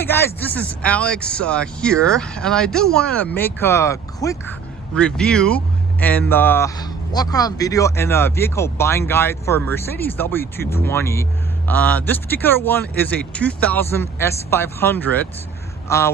Hi guys, this is Alex here, and I did want to make a quick review and walk around video and a vehicle buying guide for a Mercedes W220. This particular one is a 2000 S500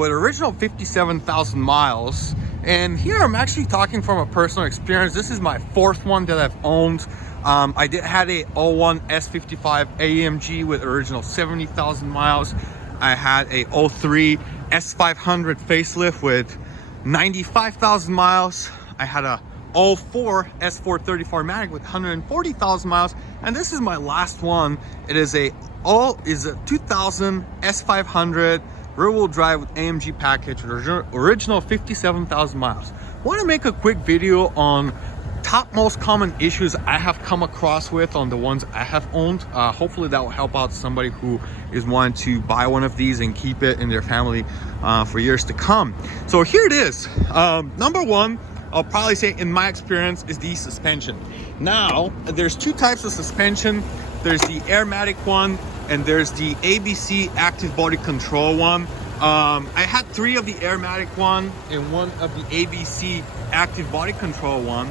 with original 57,000 miles. And here I'm actually talking from a personal experience. This is my fourth one that I've owned. I did had a 01 S55 AMG with original 70,000 miles. I had a 03 S500 facelift with 95,000 miles. I had a 04 S434 Amg with 140,000 miles, and this is my last one. It is a 2000 S500 rear-wheel drive with AMG package with original 57,000 miles. I want to make a quick video on top most common issues I have come across with on the ones I have owned. Hopefully that will help out somebody who is wanting to buy one of these and keep it in their family for years to come. So here it is. Number one, I'll probably say in my experience, is the suspension. Now, there's two types of suspension. There's the Airmatic one and there's the ABC active body control one. I had three of the Airmatic one and one of the ABC active body control one.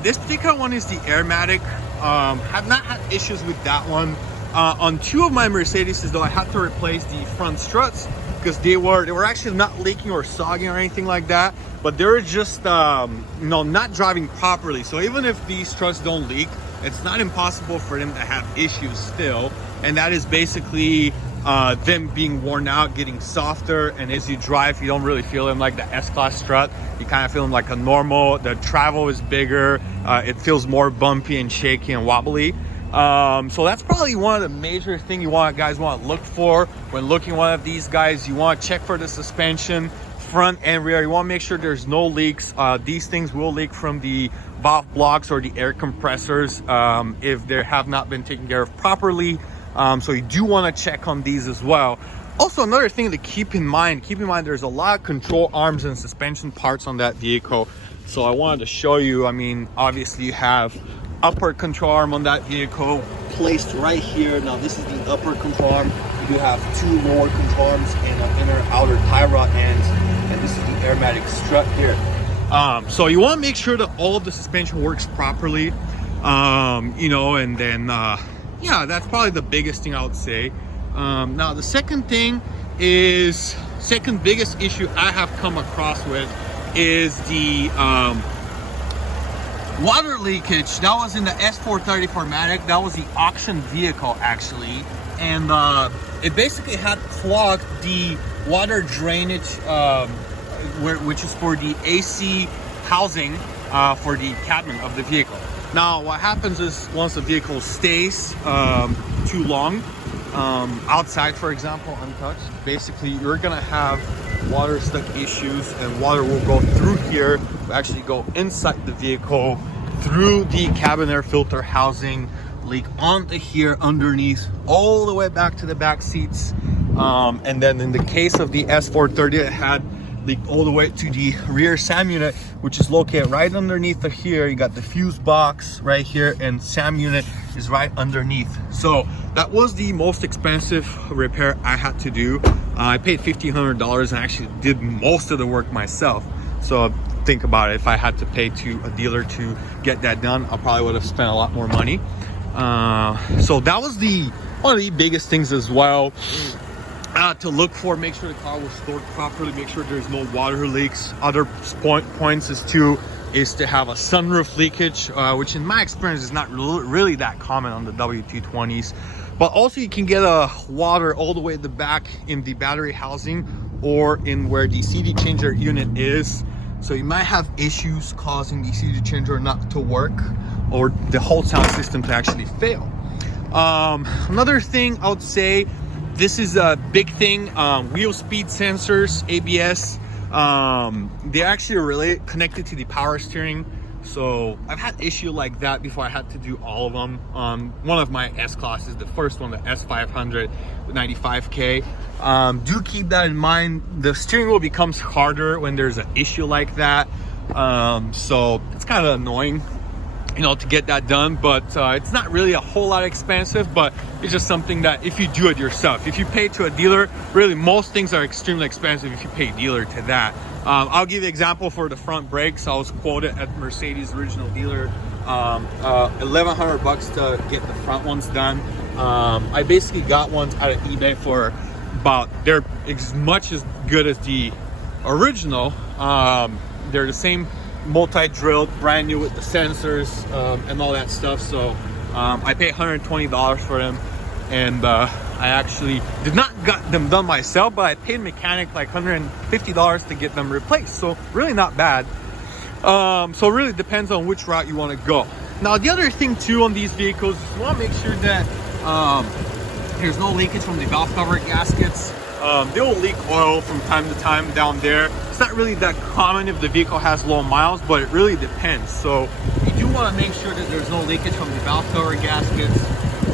This particular one is the Airmatic. Have not had issues with that one. On two of my Mercedes though, I had to replace the front struts because they were actually not leaking or sogging or anything like that, but they were just not driving properly. So even if these struts don't leak, it's not impossible for them to have issues still, and that is basically them being worn out, getting softer, and as you drive you don't really feel them like the S-Class strut. You kind of feel them like a normal. The travel is bigger, it feels more bumpy and shaky and wobbly. So that's probably one of the major things guys want to look for when looking at one of these guys. You want to check for the suspension, front and rear. You want to make sure there's no leaks. These things will leak from the valve blocks or the air compressors if they have not been taken care of properly. So you do want to check on these as well. Also, another thing to keep in mind there's a lot of control arms and suspension parts on that vehicle. So I wanted to show you. I mean, obviously you have upper control arm on that vehicle placed right here. Now this is the upper control arm. You do have two lower control arms and an inner outer tie rod ends, and this is the Airmatic strut here. So you want to make sure that all of the suspension works properly, and then yeah, that's probably the biggest thing I would say. Now the second biggest issue I have come across with is the water leakage. That was in the S434 Amg. That was the auction vehicle actually, and it basically had clogged the water drainage, which is for the AC housing for the cabin of the vehicle. Now what happens is once the vehicle stays too long outside, for example, untouched, basically you're gonna have water stuck issues, and water will go through here, will actually go inside the vehicle through the cabin air filter housing, leak onto here underneath, all the way back to the back seats. And then in the case of the S430, it had leaked all the way to the rear SAM unit, which is located right underneath of here. You got the fuse box right here, and SAM unit is right underneath. So that was the most expensive repair I had to do. I paid $1,500 and actually did most of the work myself. So think about it, if I had to pay to a dealer to get that done, I probably would have spent a lot more money. So that was one of the biggest things as well to look for. Make sure the car was stored properly, make sure there's no water leaks. Other points is to have a sunroof leakage, which in my experience is not really that common on the W220s. But also you can get water all the way at the back in the battery housing or in where the CD changer unit is. So you might have issues causing the CD changer not to work or the whole sound system to actually fail. Another thing I would say, this is a big thing, wheel speed sensors, ABS. They're actually connected to the power steering. So I've had issue like that before. I had to do all of them. One of my S-Classes, the first one, the S500 with 95K. Do keep that in mind. The steering wheel becomes harder when there's an issue like that. So it's kind of annoying. you know, to get that done. But it's not really a whole lot expensive, but it's just something that if you do it yourself, if you pay to a dealer, really most things are extremely expensive if you pay a dealer to that. I'll give you an example for the front brakes. I was quoted at Mercedes original dealer $1,100 to get the front ones done. I basically got ones out of eBay for about, they're as much as good as the original. They're the same multi-drilled, brand new with the sensors and all that stuff. So I paid $120 for them, and I actually did not got them done myself, but I paid mechanic like $150 to get them replaced. So really not bad. So it really depends on which route you want to go. Now the other thing too on these vehicles is you want to make sure that there's no leakage from the valve cover gaskets. They will leak oil from time to time down there. It's not really that common if the vehicle has low miles, but it really depends. So you do want to make sure that there's no leakage from the valve cover gaskets.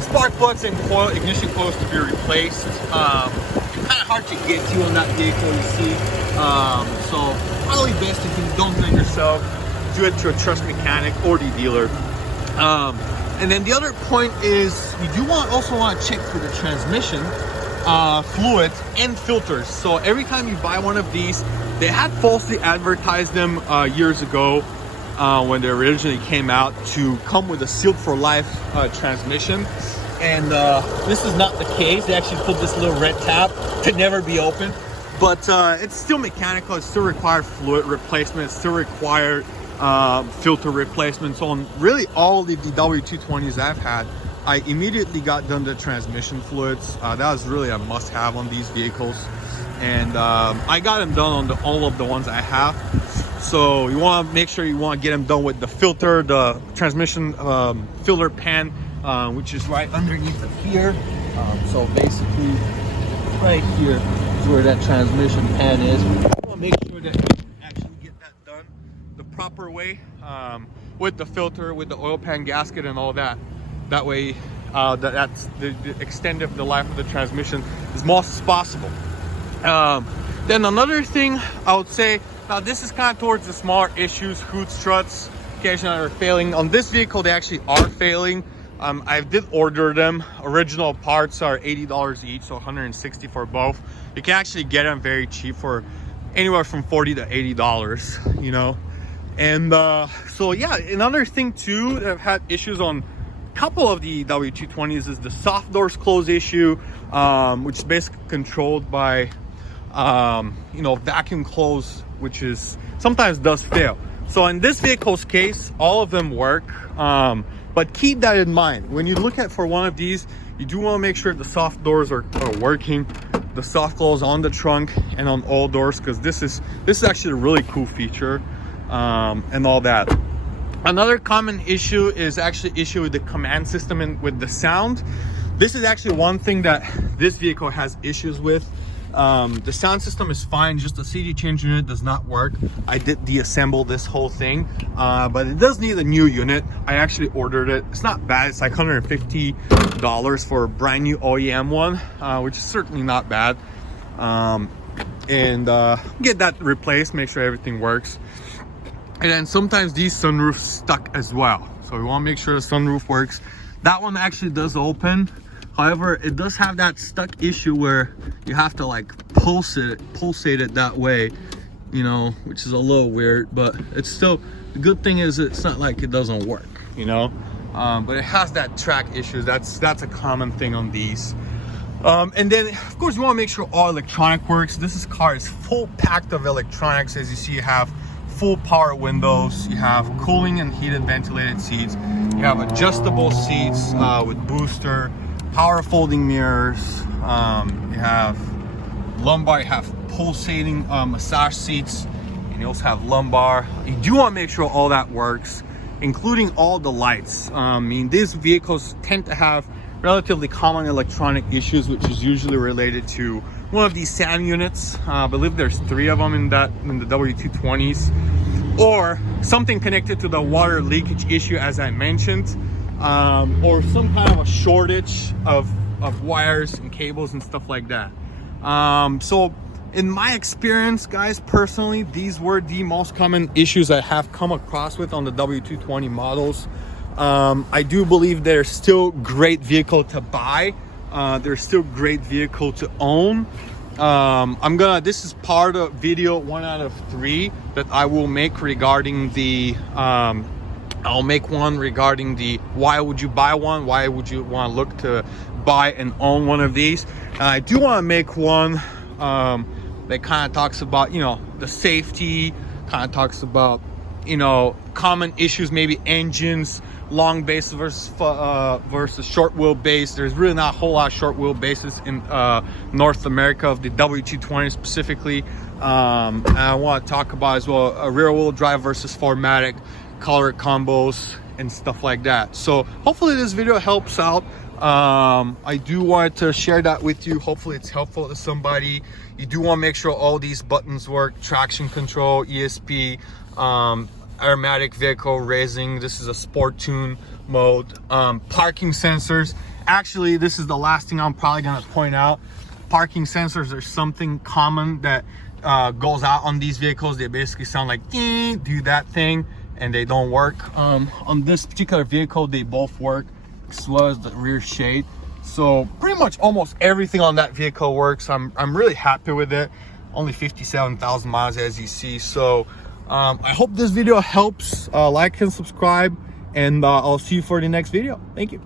Spark plugs and coil, ignition coils to be replaced. Kind of hard to get to on that vehicle, you see. So probably best if you don't do it yourself, do it to a trust mechanic or the dealer. And then the other point is you do also want to check for the transmission fluid and filters. So every time you buy one of these, they had falsely advertised them years ago when they originally came out to come with a sealed for life transmission, and this is not the case. They actually put this little red tab to never be opened, but it's still mechanical. It still required fluid replacement. It still required filter replacement. So on really all of the W220s I've had, I immediately got done the transmission fluids. That was really a must-have on these vehicles, and I got them done on all of the ones I have. So you want to make sure you want to get them done with the filter, the transmission filter pan, which is right underneath of here. So basically, right here is where that transmission pan is. You want to make sure that you actually get that done the proper way, with the filter, with the oil pan gasket, and all that. That way, that's the extent of the life of the transmission as much as possible. Then another thing I would say, now this is kind of towards the smaller issues, hood struts occasionally are failing. On this vehicle, they actually are failing. I did order them. Original parts are $80 each, so $160 for both. You can actually get them very cheap for anywhere from $40 to $80, you know. And so yeah, another thing too that I've had issues on couple of the W220s is the soft doors close issue, which is basically controlled by you know, vacuum close, which is sometimes does fail. So in this vehicle's case, all of them work, but keep that in mind when you look at for one of these. You do want to make sure the soft doors are working, the soft close on the trunk and on all doors, because this is actually a really cool feature, and all that. Another common issue is actually issue with the command system and with the sound. This is actually one thing that this vehicle has issues with. The sound system is fine, just the CD change unit does not work. I did deassemble this whole thing, but it does need a new unit. I actually ordered it. It's not bad. It's like $150 for a brand new OEM one, which is certainly not bad. And get that replaced, make sure everything works. And then sometimes these sunroofs stuck as well, so we want to make sure the sunroof works. That one actually does open, however it does have that stuck issue where you have to like pulsate it that way, you know, which is a little weird, but it's still, the good thing is it's not like it doesn't work, you know. But it has that track issue. That's a common thing on these. And then of course you want to make sure all electronic works. This car is full packed of electronics. As you see, you have full power windows, you have cooling and heated ventilated seats, you have adjustable seats with booster, power folding mirrors, you have lumbar, you have pulsating massage seats, and you also have lumbar. You do want to make sure all that works, including all the lights. I mean, these vehicles tend to have relatively common electronic issues, which is usually related to one of these SAM units. I believe there's 3 of them in the W220s, or something connected to the water leakage issue, as I mentioned, or some kind of a shortage of wires and cables and stuff like that. So in my experience, guys, personally, these were the most common issues I have come across with on the W220 models. I do believe they're still great vehicle to buy. They're still great vehicle to own. This is part of video 1 out of 3 that I will make regarding the I'll make one regarding the why would you buy one, why would you want to look to buy and own one of these. And I do want to make one that kind of talks about, you know, the safety, kind of talks about, you know, common issues, maybe engines, long base versus short wheelbase. There's really not a whole lot of short wheelbases in North America of the W220 specifically. And I want to talk about as well a rear wheel drive versus 4MATIC, color combos and stuff like that. So hopefully this video helps out. I do want to share that with you. Hopefully it's helpful to somebody. You do want to make sure all these buttons work: traction control, ESP, aromatic vehicle raising. This is a sport tune mode. Parking sensors. Actually, this is the last thing I'm probably going to point out. Parking sensors are something common that goes out on these vehicles. They basically sound like do that thing, and they don't work. On this particular vehicle, they both work, as well as the rear shade. So pretty much almost everything on that vehicle works. I'm really happy with it. Only 57,000 miles, as you see. So I hope this video helps. Like and subscribe, and I'll see you for the next video. Thank you.